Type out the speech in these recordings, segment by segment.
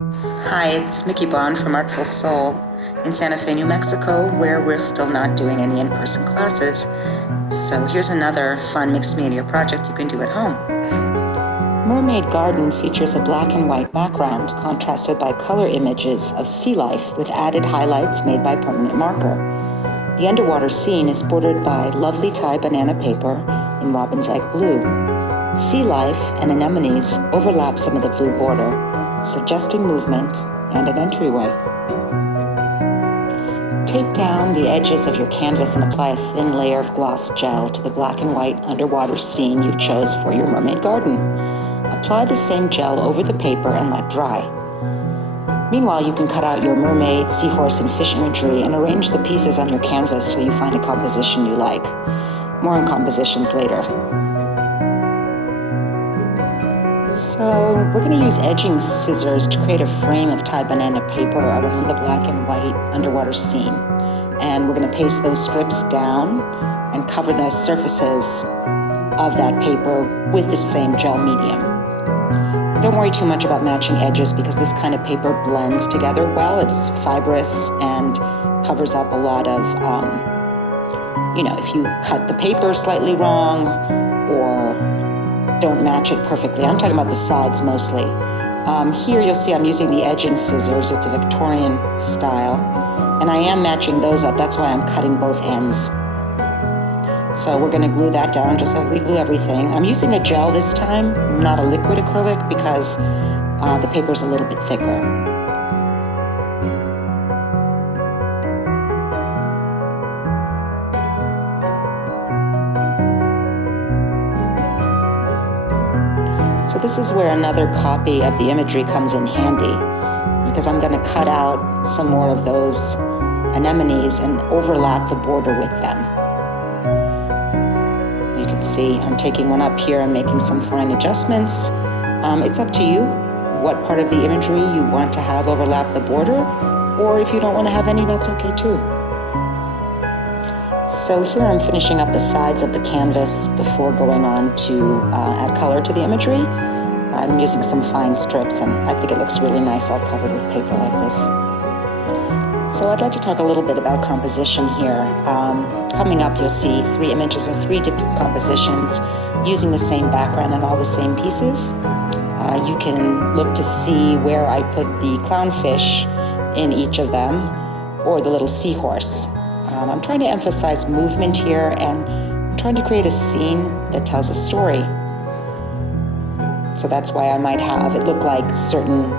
Hi, it's Mickey Bond from Artful Soul in Santa Fe, New Mexico, where we're still not doing any in-person classes. So here's another fun mixed media project you can do at home. Mermaid Garden features a black and white background contrasted by color images of sea life with added highlights made by permanent marker. The underwater scene is bordered by lovely Thai banana paper in robin's egg blue. Sea life and anemones overlap some of the blue border, suggesting movement and an entryway. Tape down the edges of your canvas and apply a thin layer of gloss gel to the black and white underwater scene you chose for your mermaid garden. Apply the same gel over the paper and let dry. Meanwhile, you can cut out your mermaid, seahorse, and fish imagery and arrange the pieces on your canvas till you find a composition you like. More on compositions later. So we're going to use edging scissors to create a frame of Thai banana paper around the black and white underwater scene. And we're going to paste those strips down and cover the surfaces of that paper with the same gel medium. Don't worry too much about matching edges because this kind of paper blends together well. It's fibrous and covers up a lot of, if you cut the paper slightly wrong or don't match it perfectly. I'm talking about the sides mostly. Here you'll see I'm using the edging scissors. It's a Victorian style. And I am matching those up. That's why I'm cutting both ends. So we're going to glue that down just like we glue everything. I'm using a gel this time, not a liquid acrylic, because the paper's a little bit thicker. So this is where another copy of the imagery comes in handy, because I'm going to cut out some more of those anemones and overlap the border with them. You can see I'm taking one up here and making some fine adjustments. It's up to you what part of the imagery you want to have overlap the border, or if you don't want to have any, that's okay too. So here I'm finishing up the sides of the canvas before going on to add color to the imagery. I'm using some fine strips and I think it looks really nice all covered with paper like this. So I'd like to talk a little bit about composition here. Coming up you'll see 3 images of 3 different compositions using the same background and all the same pieces. You can look to see where I put the clownfish in each of them or the little seahorse. I'm trying to emphasize movement here, and I'm trying to create a scene that tells a story. So that's why I might have it look like certain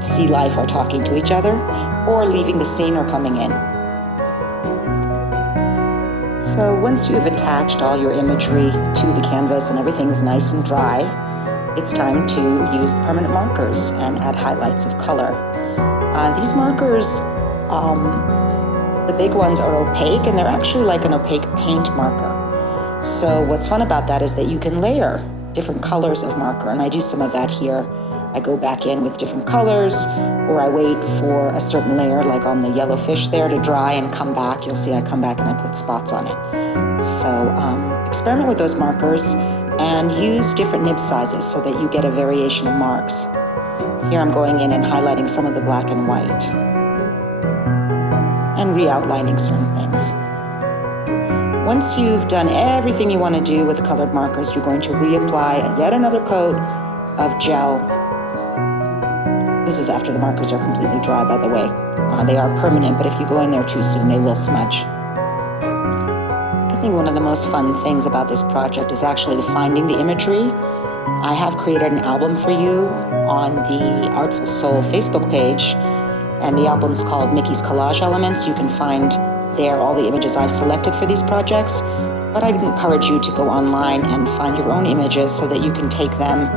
sea life are talking to each other, or leaving the scene or coming in. So once you've attached all your imagery to the canvas and everything's nice and dry, it's time to use the permanent markers and add highlights of color. These markers, the big ones are opaque, and they're actually like an opaque paint marker. So what's fun about that is that you can layer different colors of marker, and I do some of that here. I go back in with different colors, or I wait for a certain layer, like on the yellow fish there, to dry and come back. You'll see I come back and I put spots on it. So experiment with those markers and use different nib sizes so that you get a variation of marks. Here I'm going in and highlighting some of the black and white, and re-outlining certain things. Once you've done everything you want to do with the colored markers, you're going to reapply yet another coat of gel. This is after the markers are completely dry, by the way. They are permanent, but if you go in there too soon, they will smudge. I think one of the most fun things about this project is actually finding the imagery. I have created an album for you on the Artful Soul Facebook page, and the album's called Mickey's Collage Elements. You can find there all the images I've selected for these projects, but I'd encourage you to go online and find your own images so that you can take them,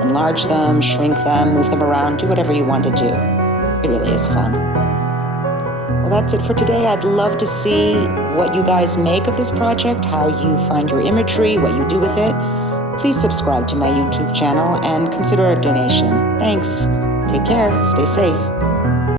enlarge them, shrink them, move them around, do whatever you want to do. It really is fun. Well, that's it for today. I'd love to see what you guys make of this project, how you find your imagery, what you do with it. Please subscribe to my YouTube channel and consider a donation. Thanks. Take care. Stay safe.